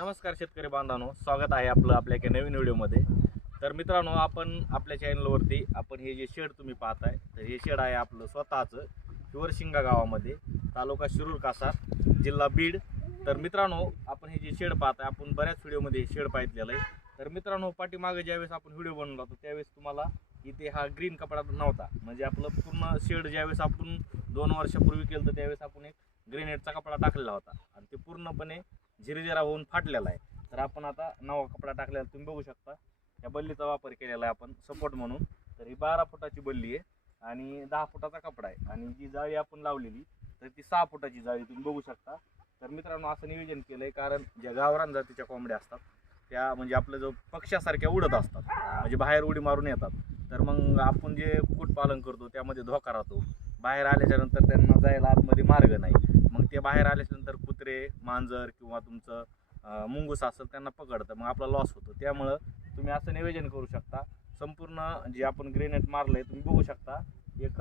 नमस्कार शेतकरी बांधवांनो स्वागत आहे आपलं आपल्या एका नवीन व्हिडिओमध्ये. तर मित्रांनो आपण आपल्या चॅनलवरती आपण हे जे शेड तुम्ही पाहताय तर हे शेड आहे आपलं स्वतःचं शिवरशिंगा गावामध्ये तालुका शिरूर कासार जिल्हा बीड. तर मित्रांनो आपण हे जे शेड पाहताय आपण बऱ्याच व्हिडिओमध्ये हे शेड पाहितलेलं आहे. तर मित्रांनो पाठीमागे ज्यावेळेस आपण व्हिडिओ बनवला होता त्यावेळेस तुम्हाला इथे हा ग्रीन कपडा नव्हता. म्हणजे आपलं पूर्ण शेड ज्यावेळेस आपण दोन वर्षापूर्वी केलं तर त्यावेळेस आपण एक ग्रेनेडचा कपडा टाकलेला होता. आणि ते पूर्णपणे झिरझिरा होऊन फाटलेला आहे. तर आपण आता नवा कपडा टाकलेला तुम्ही बघू शकता. या बल्लीचा वापर केलेला आहे आपण सपोर्ट म्हणून. तर ही बारा फुटाची बल्ली आहे आणि दहा फुटाचा कपडा आहे. आणि जी जाळी आपण लावलेली तर ती सहा फुटाची जाळी तुम्ही बघू शकता. तर मित्रांनो असं नियोजन केलं आहे कारण ज्या गावरान जातीच्या कोंबड्या असतात त्या म्हणजे आपलं जो पक्ष्यासारख्या उडत असतात. म्हणजे बाहेर उडी मारून येतात. तर मग आपण जे कुक्कुटपालन करतो त्यामध्ये धोका राहतो. बाहेर आल्याच्यानंतर त्यांना जायला आतमध्ये मार्ग नाही. मग ते बाहेर आल्याच्यानंतर कुत्रे मांजर किंवा तुमचं मुंगूस असेल त्यांना पकडतं. मग आपला लॉस होतो. त्यामुळं तुम्ही असं नियोजन करू शकता. संपूर्ण जे आपण ग्रेनेड मारलंय तुम्ही बघू शकता. एक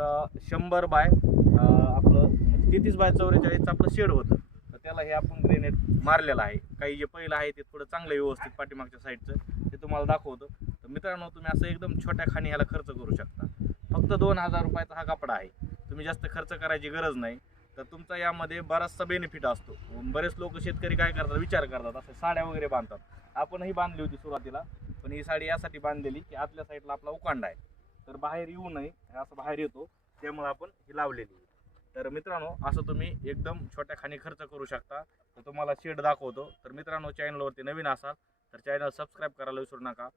शंभर बाय आपलं तेहतीस बाय चौवेचाळीसचं आपलं शेड होतं. तर त्याला हे आपण ग्रेनेट मारलेलं आहे. काही जे पहिलं आहे ते थोडं चांगलं व्यवस्थित पाठीमागच्या साईडचं ते तुम्हाला दाखवतं. तर मित्रांनो तुम्ही असं एकदम छोट्या खाणी ह्याला खर्च करू शकता. फक्त दोन हजार रुपयाचा हा कपडा आहे. तुम्ही जास्त खर्च करायची गरज नाही तर तुमचा यामध्ये बराचसा बेनिफिट असतो. बरेच लोक शेतकरी काय करतात विचार करतात असं साड्या वगैरे बांधतात. आपणही बांधली होती सुरुवातीला पण ही साडी यासाठी बांधलेली की आतल्या साईडला आपला उकांडा आहे. तर बाहेर येऊ नये असं बाहेर येतो त्यामुळे आपण ही लावलेली आहे. तर मित्रांनो असं तुम्ही एकदम छोट्या खाणी खर्च करू शकता. तर तुम्हाला शेड दाखवतो. तर मित्रांनो चॅनलवरती नवीन असाल तर चॅनल सबस्क्राईब करायला विसरू नका.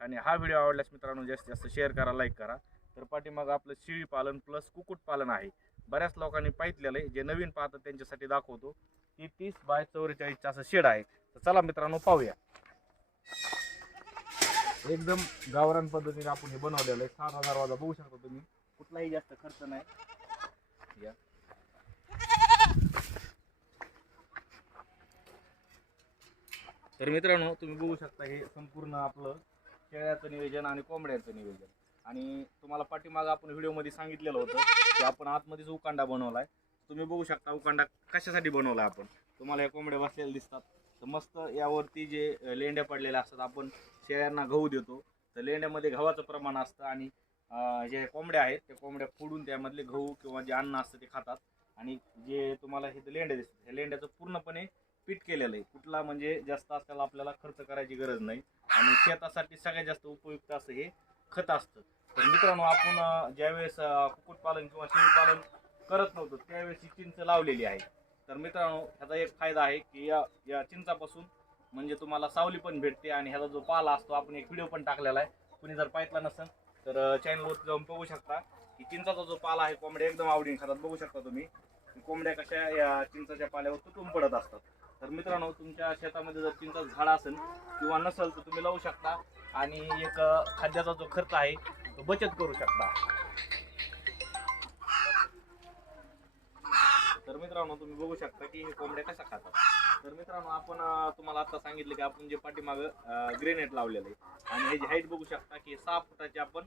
आणि हा व्हिडिओ आवडल्यास मित्रांनो जास्तीत जास्त शेअर करा लाईक करा. तर पाठीमाग आपलं शेळी पालन प्लस कुक्कुटपालन आहे. बऱ्याच लोकांनी पाहितलेलं आहे. जे नवीन पाहतात त्यांच्यासाठी दाखवतो. ती तीस बाय चौवेचाळीसचं असं शेड आहे. तर चला मित्रांनो पाहूया. एकदम गावरान पद्धतीने आपण हे बनवलेलं आहे. साधा दरवाजा बघू शकता तुम्ही. कुठलाही जास्त खर्च नाही. या. तर मित्रांनो तुम्ही बघू शकता हे संपूर्ण आपलं शेळ्याचं नियोजन आणि कोंबड्यांचं नियोजन. आणि तुम्हाला पाठीमागं आपण व्हिडिओमध्ये सांगितलेलं होतं की आपण आतमध्येच उकांडा बनवलाय. तुम्ही बघू शकता उकांडा कशासाठी बनवला आपण. तुम्हाला या कोंबड्या बसलेल्या दिसतात. तर मस्त यावरती जे लेंड्या पडलेल्या असतात आपण शेळ्यांना गहू देतो. तर लेंड्यामध्ये गव्हाचं प्रमाण असतं आणि जे कोंबड्या आहेत त्या कोंबड्या फोडून त्यामधले गहू किंवा जे अन्न असतं ते खातात. आणि जे तुम्हाला हे लेंड्या दिसतात हे लेंड्याचं पूर्णपणे पीठ केलेलं आहे. कुठला म्हणजे जास्त असल्याला आपल्याला खर्च करायची गरज नाही. आणि शेतासाठी सगळ्यात जास्त उपयुक्त असं हे खत असतं. तर मित्रांनो आपण ज्यावेळेस कुक्कुटपालन किंवा शेळीपालन करत नव्हतो त्यावेळेस ही चिंच लावलेली आहे. तर मित्रांनो ह्याचा एक फायदा आहे की या या चिंचापासून म्हणजे तुम्हाला सावली पण भेटते आणि ह्याचा जो पाला असतो आपण एक व्हिडिओ पण टाकलेला आहे. कुणी जर पाहितला नसेल तर चॅनलवरती जाऊन बघू शकता की चिंचाचा जो पाला आहे कोंबड्या एकदम आवडीने खातात. बघू शकता तुम्ही कोंबड्या कशा या चिंचाच्या पाल्यावर तुटून पडत असतात. तर मित्रांनो तुमच्या शेतामध्ये जर चिंचाचं झाड असेल किंवा नसेल तर तुम्ही लावू शकता. आणि एक खाद्याचा जो खर्च आहे बचत करू शकता. तर मित्रांनो तुम्ही बघू शकता की हे कोंबड्या कशा खातात. तर मित्रांनो आपण तुम्हाला आता सांगितलं की आपण जे पाठीमागं ग्रेनेट लावलेलं आहे. आणि ह्याची हाईट बघू शकता की सहा फुटाची आपण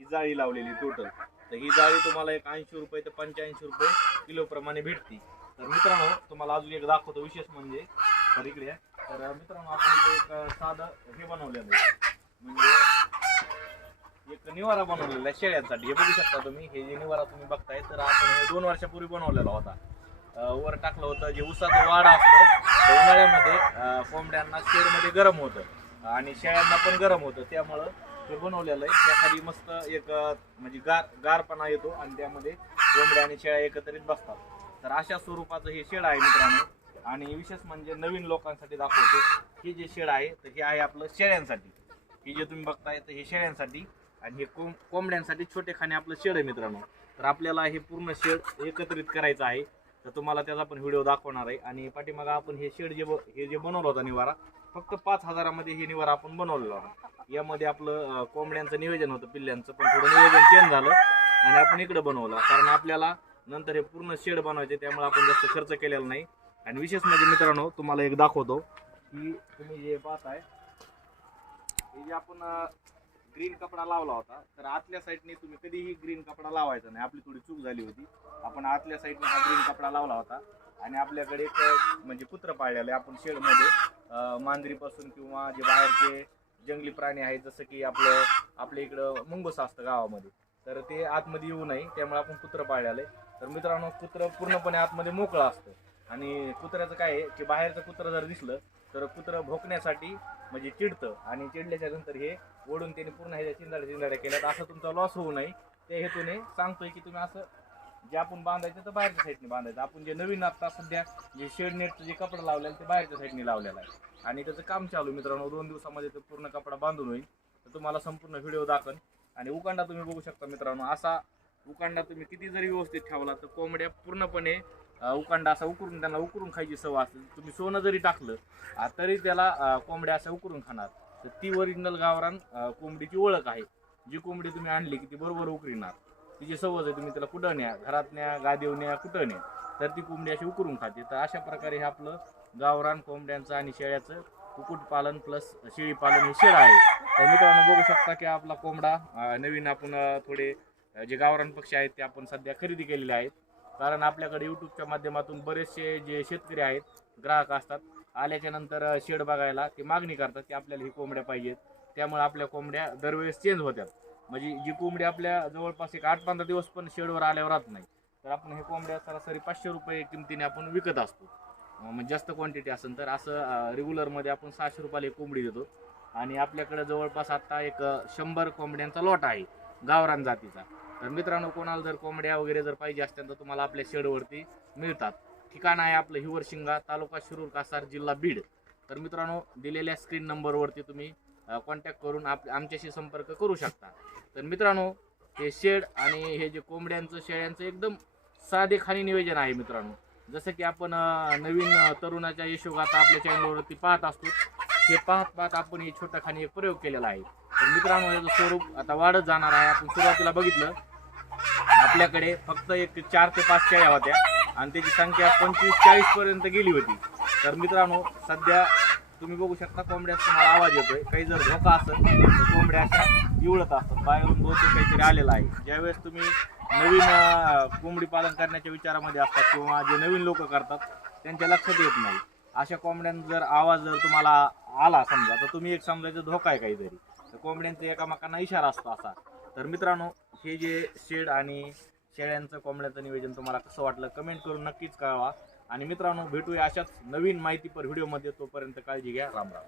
ही जाळी लावलेली टोटल तर ही जाळी तुम्हाला एक ऐंशी रुपये ते पंच्याऐंशी रुपये किलो प्रमाणे भेटते. तर मित्रांनो तुम्हाला अजून एक दाखवतो विशेष म्हणजे. तर इकडे तर मित्रांनो आपण एक साधं हे बनवलेलं आहे. म्हणजे एक निवारा बनवलेला आहे शेळ्यांसाठी. हे बघू शकता तुम्ही हे जे निवारा तुम्ही बघताय तर आपण हे दोन वर्षापूर्वी बनवलेला होता. वर टाकलं होतं जे उसाचं वाडा असतं तर उन्हाळ्यामध्ये कोंबड्यांना शेडमध्ये गरम होतं आणि शेळ्यांना पण गरम होतं. त्यामुळं ते बनवलेलं आहे. त्याखाली मस्त एक म्हणजे गार गारपणा येतो आणि त्यामध्ये कोंबड्या आणि शेळ्या एकत्रित बसतात. तर अशा स्वरूपाचं हे शेड आहे मित्रांनो. आणि विशेष म्हणजे नवीन लोकांसाठी दाखवतो हे जे शेड आहे तर हे आहे आपलं शेळ्यांसाठी. हे जे तुम्ही बघताय तर हे शेळ्यांसाठी आणि हे कोंब कोंबड्यांसाठी छोटे खाणे आपलं शेड आहे मित्रांनो. तर आपल्याला हे पूर्ण शेड एकत्रित करायचं आहे. तर तुम्हाला त्याचा पण व्हिडिओ दाखवणार आहे. आणि पाठीमागं आपण हे शेड जे ब- हे जे बनवलं होतं निवारा फक्त पाच हजारामध्ये हे निवारा आपण बनवलेला होता. यामध्ये आपलं कोंबड्यांचं नियोजन होतं पिल्ल्यांचं पण थोडं नियोजन चेंज झालं. आणि आपण इकडं बनवलं. कारण आपल्याला नंतर हे पूर्ण शेड बनवायचे त्यामुळे आपण जास्त खर्च केलेला नाही. आणि विशेष म्हणजे मित्रांनो तुम्हाला एक दाखवतो की तुम्ही जे पाहताय हे जे आपण ग्रीन कपडा लावला होता तर आतल्या साईडने तुम्ही कधीही ग्रीन कपडा लावायचा नाही. आपली थोडी चूक झाली होती. आपण आतल्या साईडने हा ग्रीन कपडा लावला होता. आणि आपल्याकडे एक म्हणजे कुत्र पाळलेलं आहे आपण शेडमध्ये मांजरीपासून किंवा जे बाहेरचे जंगली प्राणी आहेत जसं की आपलं आपल्या इकडं मुंगस असतं गावामध्ये. तर ते आतमध्ये येऊ नये त्यामुळे आपण कुत्रं पाळलेलं. आहे तर मित्रांनो कुत्रं पूर्णपणे आतमध्ये मोकळं असतं. आणि कुत्र्याचं काय आहे की बाहेरचं कुत्रं जर दिसलं तर कुत्रं भोकण्यासाठी म्हणजे चिडतं. आणि चिडल्याच्या नंतर हे ओढून त्याने पूर्ण ह्याच्या चिंदाड्या चिंदाड्या केल्यात. असं तुमचा लॉस होऊ नये. त्या हेतूने सांगतोय की तुम्ही असं जे आपण बांधायचं तर बाहेरच्या साईडने बांधायचं. आपण जे नवीन आत्ता सध्या जे शेड नेटचं जे कपडा लावलेलं ते बाहेरच्या साईडने लावलेलं आहे आणि त्याचं काम चालू मित्रांनो. दोन दिवसामध्ये ते पूर्ण कपडा बांधून होईल. तर तुम्हाला संपूर्ण व्हिडिओ दाखन आणि उकांडा तुम्ही बघू शकता मित्रांनो. असा उकांडा तुम्ही किती जरी व्यवस्थित ठेवला तर कोंबड्या पूर्णपणे उकांडा असा उकरून त्यांना उकरून खायची सवय असेल तुम्ही सोनं जरी टाकलं तरी त्याला कोंबड्या अशा उकरून खाणार. तर ती ओरिजिनल गावरान अं, कोंबडीची ओळख आहे. जी कोंबडी तुम्ही आणली की ती बरोबर उकरीणार तिची सवय आहे तुम्ही त्याला कुठं न्या? घरात न्या गादेव न्या कुठं न्या? तर ती कोंबडी अशी उकरून खाते. तर अशा प्रकारे हे आपलं गावरान कोंबड्यांचं आणि शेळ्याचं कुक्कुटपालन प्लस शेळीपालन हे शेड आहे. तर मित्रांनो बघू शकता की आपला कोंबडा अं, नवीन आपण अं, थोडे अं, जे गावरान पक्षी आहेत ते आपण सध्या खरेदी केलेले आहेत. कारण आपल्याकडे यूट्यूबच्या माध्यमातून बरेचसे जे शेतकरी आहेत ग्राहक असतात आल्याच्यानंतर शेड बघायला ते मागणी करतात की आपल्याला ही कोंबड्या पाहिजेत. त्यामुळे आपल्या कोंबड्या दरवेळेस चेंज होतात म्हणजे जी कोंबडी आपल्या जवळपास एक आठ पंधरा दिवस पण शेडवर आल्यावर राहत नाही. तर आपण हे कोंबड्या सरासरी पाचशे रुपये किमतीने आपण विकत असतो. म्हणजे जास्त क्वांटिटी असेल तर असं रेग्युलरमध्ये आपण सहाशे रुपयाला एक कोंबडी देतो. आणि आपल्याकडे जवळपास आत्ता एक शंभर कोंबड्यांचा लॉट आहे गावरान जातीचा. तर मित्रांनो कोणाला जर कोंबड्या वगैरे जर पाहिजे असतील तर तुम्हाला आपल्या शेडवरती मिळतात. ठिकाण आहे आपलं हिवरशिंगा तालुका शिरूर कासार जिल्हा बीड. तर मित्रांनो दिलेल्या स्क्रीन नंबरवरती तुम्ही कॉन्टॅक्ट करून आप आमच्याशी संपर्क करू शकता. तर मित्रांनो हे शेड आणि हे जे कोंबड्यांचं शेळ्यांचं एकदम साधे खाणी नियोजन आहे मित्रांनो. जसं की आपण नवीन तरुणाच्या यशोगाथा आपल्या चॅनलवरती पाहत असतो. हे पाहत पाहत आपण हे छोटा खाणी एक प्रयोग केलेला आहे. तर मित्रांनो याचं स्वरूप आता वाढत जाणार आहे. आपण सुरुवातीला बघितलं. आपल्याकडे फक्त एक चार ते पाच शेळ्या होत्या. आणि त्याची संख्या पंचवीस चाळीस पर्यंत गेली होती. तर मित्रांनो सध्या तुम्ही बघू शकता कोंबड्याचा तुम्हाला आवाज येतोय. काही जर धोका असेल तर कोंबड्या अशा इवळत असतात. बाहेरून बहुतेक काहीतरी आलेलं आहे. ज्यावेळेस तुम्ही नवीन कोंबडी पालन करण्याच्या विचारामध्ये असतात किंवा जे नवीन लोक करतात त्यांच्या लक्षात येत नाही. अशा कोंबड्यांचा जर आवाज जर तुम्हाला आला समजा तर तुम्ही एक समजायचं धोका आहे काहीतरी. तर कोंबड्यांचा एकामेकांना इशारा असतो असा. तर मित्रांनो हे जे शेड आणि शेळ्यांचं कोंबड्याचं नियोजन तुम्हाला कसं वाटलं कमेंट करून नक्कीच कळवा. आणि मित्रांनो भेटूया अशाच नवीन माहितीपर व्हिडिओमध्ये. तोपर्यंत काळजी घ्या. राम राम.